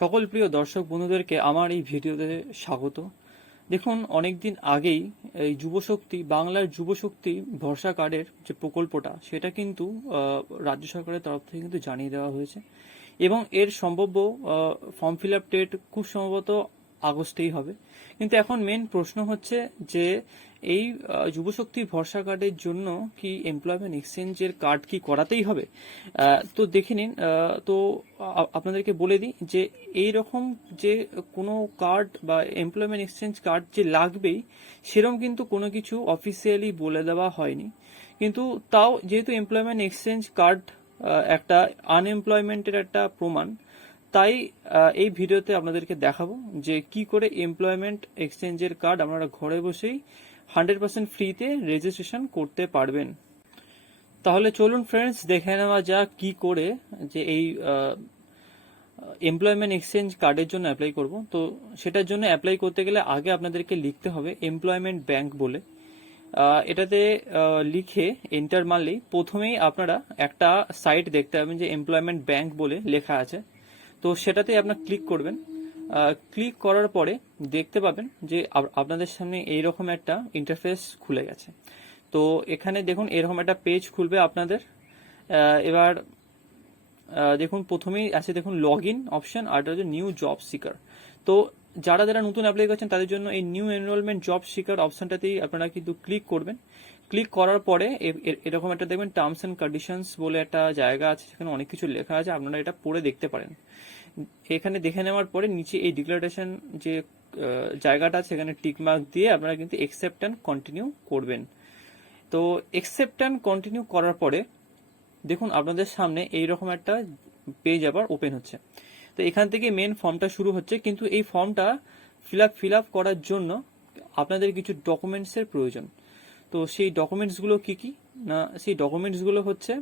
সকল প্রিয় দর্শক বন্ধুদেরকে আমার এই ভিডিওতে স্বাগত। দেখুন, অনেকদিন আগেই এই যুবশক্তি, বাংলার যুবশক্তি ভরসা কার্ডের যে প্রকল্পটা, সেটা কিন্তু রাজ্য সরকারের তরফ থেকে কিন্তু জানিয়ে দেওয়া হয়েছে এবং এর সম্ভাব্য ফর্ম ফিল আপ ডেট খুব সম্ভবত আগস্টেই হবে। কিন্তু এখন মেন প্রশ্ন হচ্ছে যে এই যুবশক্তি ভরসা কার্ডের জন্য কি এমপ্লয়মেন্ট এক্সচেঞ্জের কার্ড কি করাতেই হবে? তো দেখে নিন। তো আপনাদেরকে বলে দিই যে এই রকম যে কোনো কার্ড বা এমপ্লয়মেন্ট এক্সচেঞ্জ কার্ড যে লাগবেই সেরকম কিন্তু কোনো কিছু অফিসিয়ালি বলে দেওয়া হয়নি। কিন্তু তাও যেহেতু এমপ্লয়মেন্ট এক্সচেঞ্জ কার্ড একটা আনএমপ্লয়মেন্টের একটা প্রমাণ, তাই এই ভিডিওতে আপনাদেরকে দেখাবো যে কি করে এমপ্লয়মেন্ট এক্সচেঞ্জের কার্ড আপনারা ঘরে বসেই 100% ফ্রিতে রেজিস্ট্রেশন করতে পারবেন। তাহলে চলুন ফ্রেন্ডস, দেখে নেওয়া যাক কি করে যে এই এমপ্লয়মেন্ট এক্সচেঞ্জ কার্ডের জন্য অ্যাপ্লাই করব। তো সেটার জন্য অ্যাপ্লাই করতে গেলে আগে আপনাদেরকে লিখতে হবে এমপ্লয়মেন্ট ব্যাংক বলে। এটাতে লিখে এন্টার মারলেই প্রথমেই আপনারা একটা সাইট দেখতে পাবেন যে এমপ্লয়মেন্ট ব্যাংক বলে লেখা আছে। তো সেটাতে আপনার ক্লিক করবেন। ক্লিক করার পরে দেখতে পাবেন যে আপনাদের সামনে এইরকম একটা ইন্টারফেস খুলে গেছে। তো এখানে দেখুন এরকম একটা পেজ খুলবে আপনাদের। এবার দেখুন প্রথমেই আছে দেখুন লগ ইন অপশন, আর হচ্ছে নিউ জব সিকার। তো যারা যারা নতুন অ্যাপ্লাই করছেন তাদের জন্য এই নিউ এনরোলমেন্ট জব সিকার অপশনটাতেই আপনারা কিন্তু ক্লিক করবেন। ক্লিক করার পরে এরকম একটা দেখবেন টার্মস অ্যান্ড কন্ডিশনস বলে একটা জায়গা আছে, সেখানে অনেক কিছু লেখা আছে, আপনারা এটা পড়ে দেখতে পারেন। এখানে দেখে নেওয়ার পরে নিচে এই ডিক্লারেশন যে জায়গাটা আছে সেখানে টিক মার্ক দিয়ে আপনারা কিন্তু একসেপ্ট অ্যান্ড কন্টিনিউ করবেন। তো একসেপ্ট অ্যান্ড কন্টিনিউ করার পরে দেখুন আপনাদের সামনে এইরকম একটা পেজ আবার ওপেন হচ্ছে। তো এখান থেকে মেন ফর্মটা শুরু হচ্ছে, কিন্তু এই ফর্মটা ফিল আপ করার জন্য আপনাদের কিছু ডকুমেন্টসের প্রয়োজন। তো সেই ডকুমেন্টসগুলো কি কি না, সেই ডকুমেন্টসগুলো হচ্ছে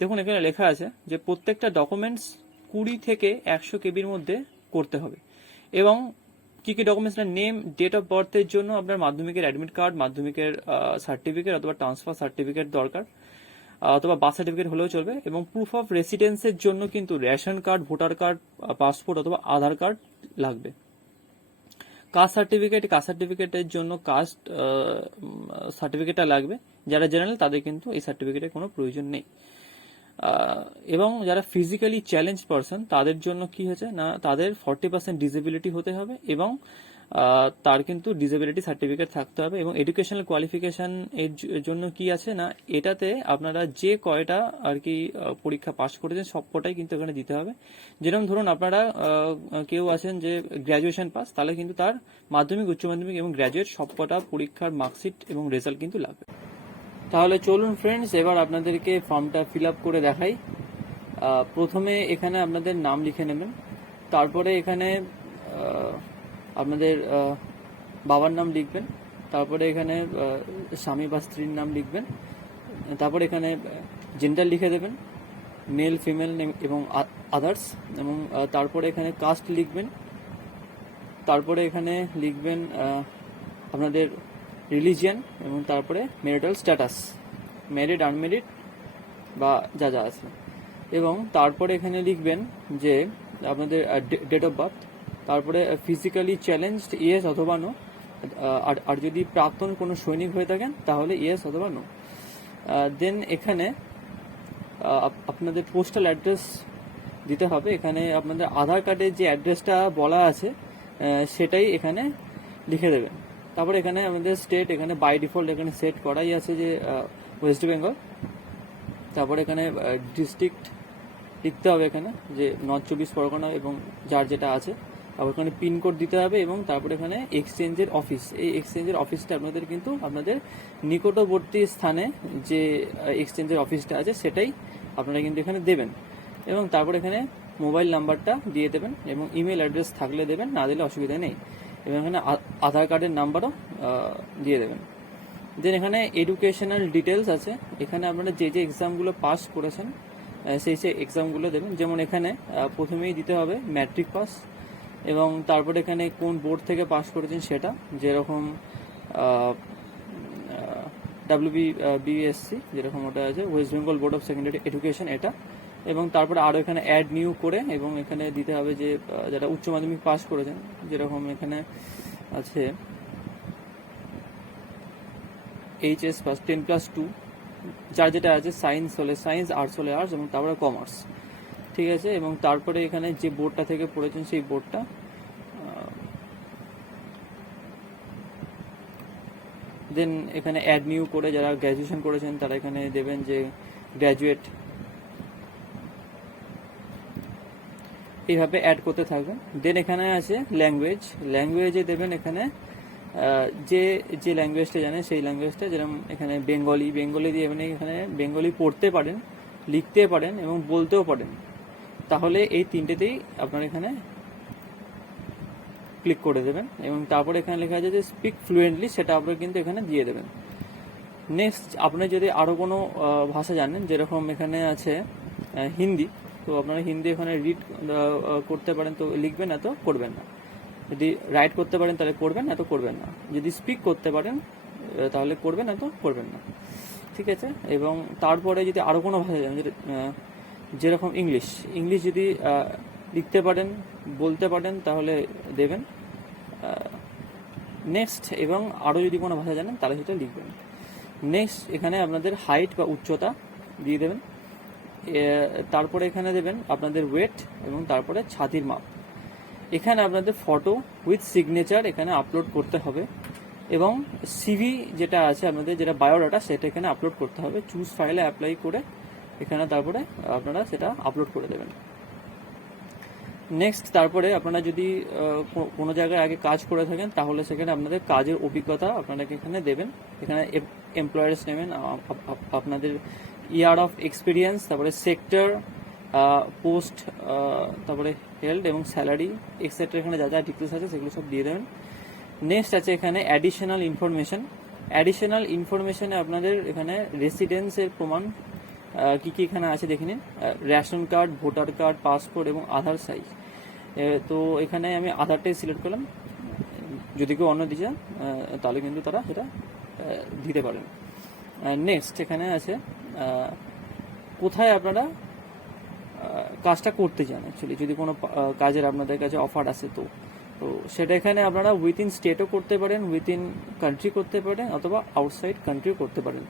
দেখুন এখানে লেখা আছে যে প্রত্যেকটা ডকুমেন্টস 20 থেকে 100 কেবির মধ্যে করতে হবে। এবং কি কি ডকুমেন্টস না, নেম, ডেট অফ বার্থের জন্য আপনার মাধ্যমিকের অ্যাডমিট কার্ড, মাধ্যমিকের সার্টিফিকেট অথবা ট্রান্সফার সার্টিফিকেট দরকার, অথবা বার্থ সার্টিফিকেট হলেও চলবে। এবং প্রুফ অফ রেসিডেন্সের জন্য কিন্তু ration card, voter card, passport অথবা আধার কার্ড লাগবে। কাস্ট সার্টিফিকেটের জন্য কাস্ট সার্টিফিকেটটা লাগবে। যারা জেনারেল তাদের কিন্তু এই সার্টিফিকেটের কোনো প্রয়োজন নেই। এবং যারা ফিজিক্যালি চ্যালেঞ্জ পারসন তাদের জন্য কি হয়েছে না, তাদের 40% ডিসেবিলিটি হতে হবে এবং তার কিন্তু ডিসেবিলিটি সার্টিফিকেট থাকতে হবে। এবং এডুকেশনাল কোয়ালিফিকেশন এর জন্য কি আছে না, এটাতে আপনারা যে কয়টা আর কি পরীক্ষা পাস করেছেন সব কটাই কিন্তু এখানে দিতে হবে। যেরকম ধরুন আপনারা কেউ আছেন যে গ্র্যাজুয়েশন পাস, তাহলে কিন্তু তার মাধ্যমিক, উচ্চ মাধ্যমিক এবং গ্র্যাজুয়েট সব কটা পরীক্ষার মার্কশিট এবং রেজাল্ট কিন্তু লাগবে। তাহলে চলুন ফ্রেন্ডস, এবার আপনাদেরকে ফর্মটা ফিল আপ করে দেখাই। প্রথমে এখানে আপনাদের নাম লিখে নেবেন, তারপরে এখানে আপনাদের বাবার নাম লিখবেন, তারপরে এখানে স্বামী বা স্ত্রীর নাম লিখবেন, তারপরে এখানে জেন্ডার লিখে দেবেন, মেল, ফিমেল এবং আদার্স। এবং তারপরে এখানে কাস্ট লিখবেন, তারপরে এখানে লিখবেন আপনাদের রিলিজিয়ান, এবং তারপরে ম্যারিটাল স্ট্যাটাস, ম্যারিড, আনম্যারিড বা যা যা আছে। এবং তারপরে এখানে লিখবেন যে আপনাদের ডেট অফ বার্থ, তারপরে ফিজিক্যালি চ্যালেঞ্জড ইয়েস অথবা নো, আর যদি প্রাক্তন কোনো সৈনিক হয়ে থাকেন তাহলে ইয়েস অথবা নো। দেন এখানে আপনাদের পোস্টাল অ্যাড্রেস দিতে হবে। এখানে আপনাদের আধার কার্ডের যে অ্যাড্রেসটা বলা আছে সেটাই এখানে লিখে দেবেন। তারপরে এখানে আমাদের স্টেট, এখানে বাই ডিফল্ট এখানে সেট করাই আছে যে ওয়েস্ট বেঙ্গল। তারপরে এখানে ডিস্ট্রিক্ট লিখতে হবে এখানে যে নর্থ 24 পরগনা এবং যার যেটা আছে। তারপর এখানে পিনকোড দিতে হবে এবং তারপরে এখানে এক্সচেঞ্জের অফিস, এই এক্সচেঞ্জের অফিসটা আপনাদের কিন্তু আপনাদের নিকটবর্তী স্থানে যে এক্সচেঞ্জের অফিসটা আছে সেটাই আপনারা কিন্তু এখানে দেবেন। এবং তারপর এখানে মোবাইল নাম্বারটা দিয়ে দেবেন এবং ইমেল অ্যাড্রেস থাকলে দেবেন, না দিলে অসুবিধা নেই। এবং এখানে আধার কার্ডের নাম্বারও দিয়ে দেবেন। দেন এখানে এডুকেশনাল ডিটেলস আছে, এখানে আপনারা যে যে এক্সামগুলো পাস করেছেন সেই এক্সামগুলো দেবেন। যেমন এখানে প্রথমেই দিতে হবে ম্যাট্রিক পাস, এবং তারপরে এখানে কোন বোর্ড থেকে পাস করেছেন সেটা, যেরকম WBSC যেরকম ওটা আছে, West Bengal board of secondary education এটা। এবং তারপরে আরও এখানে অ্যাড নিউ করে এবং এখানে দিতে হবে যে যারা উচ্চ মাধ্যমিক পাস করেছেন, যেরকম এখানে আছে এইচএস পাস 10+2, যার যেটা আছে, সায়েন্স হলে সায়েন্স, আর্টস হলে আর্টস, এবং তারপরে কমার্স, ঠিক আছে। এবং তারপরে এখানে যে বোর্ডটা থেকে পড়েছেন সেই বোর্ডটা, দেন এখানে অ্যাড নিউ করে যারা গ্র্যাজুয়েশন করেছেন তারা এখানে দেবেন যে গ্র্যাজুয়েট, এইভাবে অ্যাড করতে থাকবেন। দেন এখানে আছে ল্যাঙ্গুয়েজে দেবেন এখানে যে যে ল্যাঙ্গুয়েজটা জানেন সেই ল্যাঙ্গুয়েজটা, যেরকম এখানে বেঙ্গলি দিয়ে এখানে বেঙ্গলি পড়তে পারেন, লিখতে পারেন এবং বলতেও পারেন, তাহলে এই তিনটেতেই আপনার এখানে ক্লিক করে দেবেন। এবং তারপরে এখানে লেখা আছে যে স্পিক ফ্লুয়েন্টলি, সেটা আপনারা কিন্তু এখানে দিয়ে দেবেন। নেক্সট, আপনি যদি আরও কোনো ভাষা জানেন, যেরকম এখানে আছে হিন্দি, তো আপনারা হিন্দি এখানে রিড করতে পারেন, তো লিখবেন, না তো করবেন না। যদি রাইট করতে পারেন তাহলে করবেন, না তো করবেন না। যদি স্পিক করতে পারেন তাহলে করবেন, না তো করবেন না, ঠিক আছে। এবং তারপরে যদি আরও কোনো ভাষা জানেন, যেরকম ইংলিশ যদি লিখতে পারেন, বলতে পারেন, তাহলে দেবেন নেক্সট। এবং আরও যদি কোনো ভাষা জানেন তাহলে সেটা লিখবেন নেক্সট। এখানে আপনাদের হাইট বা উচ্চতা দিয়ে দেবেন, তারপরে এখানে দেবেন আপনাদের ওয়েট, এবং তারপরে ছাতির মাপ। এখানে আপনাদের ফটো উইথ সিগনেচার এখানে আপলোড করতে হবে, এবং সিভি যেটা আছে আপনাদের, যেটা বায়োডাটা, সেটা এখানে আপলোড করতে হবে। চুজ ফাইলে অ্যাপ্লাই করে এখানে তারপরে আপনারা সেটা আপলোড করে দেবেন নেক্সট। তারপরে আপনারা যদি কোনো জায়গায় আগে কাজ করে থাকেন তাহলে সেখানে আপনাদের কাজের অভিজ্ঞতা আপনাদেরকে এখানে দেবেন। এখানে এমপ্লয়ার্স নেবেন, আপনাদের ইয়ার অফ এক্সপিরিয়েন্স, তারপরে সেক্টর, পোস্ট, তারপরে হেল্ড এবং স্যালারি এক্সেট্রা, এখানে যা যা ডিটেলস আছে সেগুলো সব দিয়ে দেবেন। নেক্সট আছে এখানে অ্যাডিশনাল ইনফরমেশনে আপনাদের এখানে রেসিডেন্সের প্রমাণ কি কি এখানে আছে দেখে নিন। Ration card, voter card, passport এবং আধার সাইজ। তো এখানে আমি আধারটাই সিলেক্ট করলাম, যদি কেউ অন্য দিয়ে যান তাহলে কিন্তু তারা সেটা দিতে পারেন। নেক্সট এখানে আছে কোথায় আপনারা কাজটা করতে চান। অ্যাকচুয়ালি যদি কোনো কাজের আপনাদের কাছে অফার আসে, তো সেটা এখানে আপনারা উইথিন স্টেটও করতে পারেন, উইথিন কান্ট্রি করতে পারেন, অথবা আউটসাইড কান্ট্রিও করতে পারেন।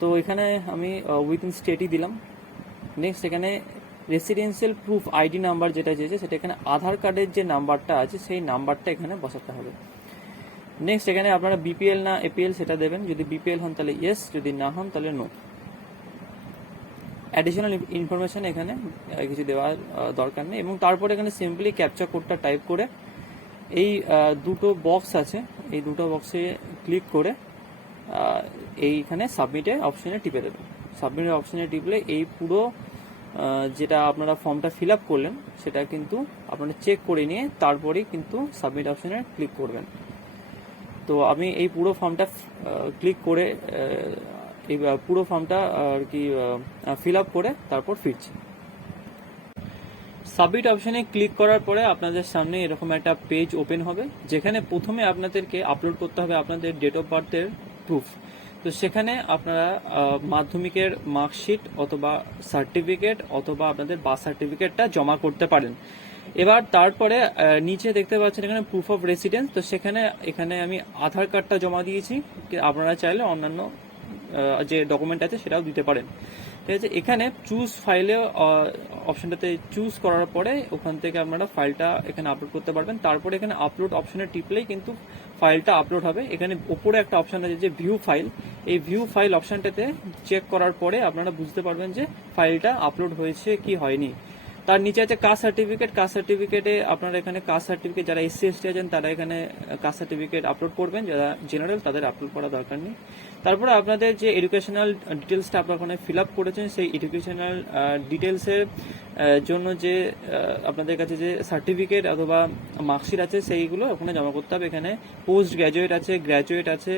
তো এখানে আমি উইথিন স্টেটই দিলাম। নেক্সট এখানে রেসিডেন্সিয়াল প্রুফ আইডি নাম্বার যেটা চেয়েছে, সেটা এখানে আধার কার্ডের যে নাম্বারটা আছে সেই নাম্বারটা এখানে বসাতে হবে। নেক্সট এখানে আপনারা বিপিএল না এপিএল সেটা দেবেন, যদি বিপিএল হন তাহলে ইয়েস, যদি না হন তাহলে নো। অ্যাডিশনাল ইনফরমেশন এখানে কিছু দেওয়ার দরকার নেই। এবং তারপরে এখানে সিম্পলি ক্যাপচা কোডটা টাইপ করে এই দুটো বক্স আছে, এই দুটো বক্সে ক্লিক করে এইখানে সাবমিটের অপশনে টিপে দেবেন। সাবমিটের অপশনে টিপলে এই পুরো যেটা আপনারা ফর্মটা ফিল আপ করলেন সেটা কিন্তু আপনারা চেক করে নিয়ে তারপরেই কিন্তু সাবমিট অপশনে ক্লিক করবেন। তো আমি এই পুরো ফর্মটা ক্লিক করে এই পুরো ফর্মটা আর কি ফিল আপ করে তারপর ফিরছি। সাবমিট অপশনে ক্লিক করার পরে আপনাদের সামনে এরকম একটা পেজ ওপেন হবে, যেখানে প্রথমে আপনাদেরকে আপলোড করতে হবে আপনাদের ডেট অফ বার্থের প্রুফ। তো সেখানে আপনারা মাধ্যমিকের মার্কশিট অথবা সার্টিফিকেট অথবা আপনাদের বার্থ সার্টিফিকেটটা জমা করতে পারেন। এবার তারপরে নিচে দেখতে পাচ্ছেন এখানে প্রুফ অফ রেসিডেন্স, তো এখানে আমি আধার কার্ডটা জমা দিয়েছি, আপনারা চাইলে অন্যান্য যে ডকুমেন্ট আছে সেটাও দিতে পারেন, ঠিক আছে। এখানে চুজ ফাইলে অপশনটাতে চুজ করার পরে ওখান থেকে আপনারা ফাইলটা এখানে আপলোড করতে পারবেন। তারপরে এখানে আপলোড অপশনে টিপলেই কিন্তু ফাইলটা আপলোড হবে। এখানে ওপরে একটা অপশন আছে যে ভিউ ফাইল, এই ভিউ ফাইল অপশনটাতে চেক করার পরে আপনারা বুঝতে পারবেন যে ফাইলটা আপলোড হয়েছে কি হয়নি। তার নিচে আছে কাস্ট সার্টিফিকেটে আপনারা এখানে কাস্ট সার্টিফিকেট যারা এসসি এসটি আছেন তারা এখানে কাস্ট সার্টিফিকেট আপলোড করবেন, যারা জেনারেল তাদের আপলোড করা দরকার নেই। তারপরে আপনাদের যে এডুকেশনাল ডিটেলসটা আপনারা ওখানে ফিল আপ করেছেন সেই এডুকেশনাল ডিটেলসের জন্য যে আপনাদের কাছে যে সার্টিফিকেট অথবা মার্কশিট আছে সেইগুলো ওখানে জমা করতে হবে। এখানে পোস্ট গ্র্যাজুয়েট আছে, গ্র্যাজুয়েট আছে,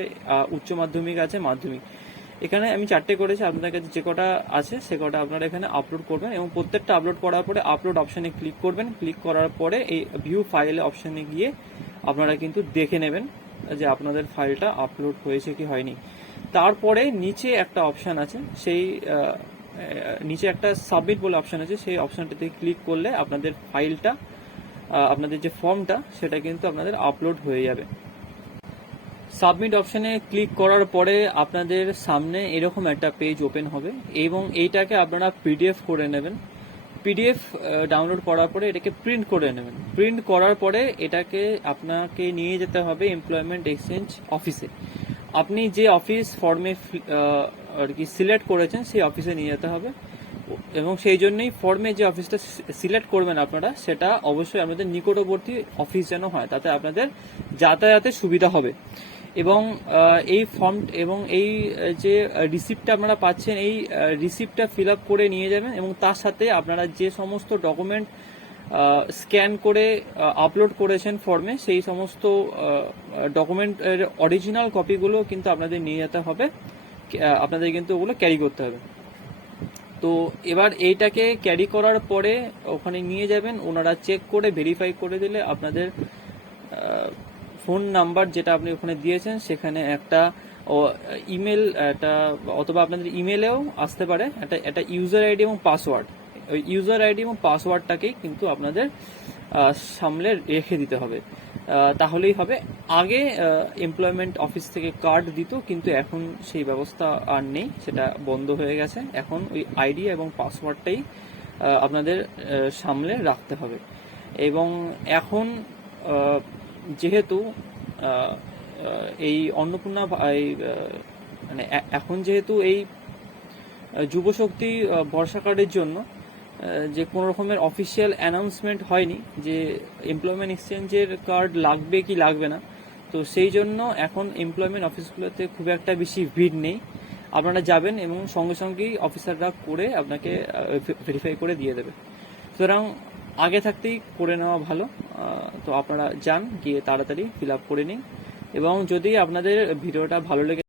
উচ্চ মাধ্যমিক আছে, মাধ্যমিক। এখানে আমি 4টে করেছি, আপনাদের কাছে যে কটা আছে সে কটা আপনারা এখানে আপলোড করবেন এবং প্রত্যেকটা আপলোড করার পরে আপলোড অপশনে ক্লিক করবেন। ক্লিক করার পরে এই ভিউ ফাইল অপশনে গিয়ে আপনারা কিন্তু দেখে নেবেন যে আপনাদের ফাইলটা আপলোড হয়েছে কি হয়নি। তারপরে নিচে একটা অপশন আছে, সেই নিচে একটা সাবমিট বলে অপশন আছে, সেই অপশনটাতে ক্লিক করলে আপনাদের ফাইলটা, আপনাদের যে ফর্মটা সেটা কিন্তু আপনাদের আপলোড হয়ে যাবে। সাবমিট অপশনে ক্লিক করার পরে আপনাদের সামনে এরকম একটা পেজ ওপেন হবে এবং এইটাকে আপনারা পিডিএফ করে নেবেন। পিডিএফ ডাউনলোড করার পরে এটাকে প্রিন্ট করে নেবেন। প্রিন্ট করার পরে এটাকে আপনাকে নিয়ে যেতে হবে এমপ্লয়মেন্ট এক্সচেঞ্জ অফিসে। আপনি যে অফিস ফর্মে আর কি সিলেক্ট করেছেন সেই অফিসে নিয়ে যেতে হবে এবং সেই জন্যই ফর্মে যে অফিসটা সিলেক্ট করবেন আপনারা সেটা অবশ্যই আপনাদের নিকটবর্তী অফিস যেন হয়, তাতে আপনাদের যাতায়াতের সুবিধা হবে। এবং এই ফর্ম এবং এই যে রিসিপ্টটা আপনারা পাচ্ছেন, এই রিসিপ্টটা ফিল আপ করে নিয়ে যাবেন এবং তার সাথে আপনারা যে সমস্ত ডকুমেন্ট স্ক্যান করে আপলোড করেছেন ফর্মে, সেই সমস্ত ডকুমেন্টের অরিজিনাল কপিগুলো কিন্তু আপনাদের নিয়ে যেতে হবে, আপনাদের কিন্তু ওগুলো ক্যারি করতে হবে। তো এবার এইটাকে ক্যারি করার পরে ওখানে নিয়ে যাবেন, ওনারা চেক করে ভেরিফাই করে দিলে আপনাদের ফোন নাম্বার যেটা আপনি ওখানে দিয়েছেন সেখানে একটা ইমেল, একটা অথবা আপনাদের ইমেলেও আসতে পারে একটা ইউজার আইডি এবং পাসওয়ার্ড। ওই ইউজার আইডি এবং পাসওয়ার্ডটাকেই কিন্তু আপনাদের সামলে রেখে দিতে হবে, তাহলেই হবে। আগে এমপ্লয়মেন্ট অফিস থেকে কার্ড দিত, কিন্তু এখন সেই ব্যবস্থা আর নেই, সেটা বন্ধ হয়ে গেছে। এখন ওই আইডি এবং পাসওয়ার্ডটাই আপনাদের সামলে রাখতে হবে। এবং এখন যেহেতু এই অন্নপূর্ণা মানে এখন যেহেতু এই যুবশক্তি ভরসা কার্ডের জন্য যে কোনো রকমের অফিসিয়াল অ্যানাউন্সমেন্ট হয়নি যে এমপ্লয়মেন্ট এক্সচেঞ্জের কার্ড লাগবে কি লাগবে না, তো সেই জন্য এখন এমপ্লয়মেন্ট অফিসগুলোতে খুব একটা বেশি ভিড় নেই। আপনারা যাবেন এবং সঙ্গে সঙ্গেই অফিসাররা করে আপনাকে ভেরিফাই করে দিয়ে দেবে। সুতরাং আগে থাকতেই করে নেওয়া ভালো। তো আপনারা যান, গিয়ে তাড়াতাড়ি ফিল আপ করে নিন। এবং যদি আপনাদের ভিডিওটা ভালো লেগে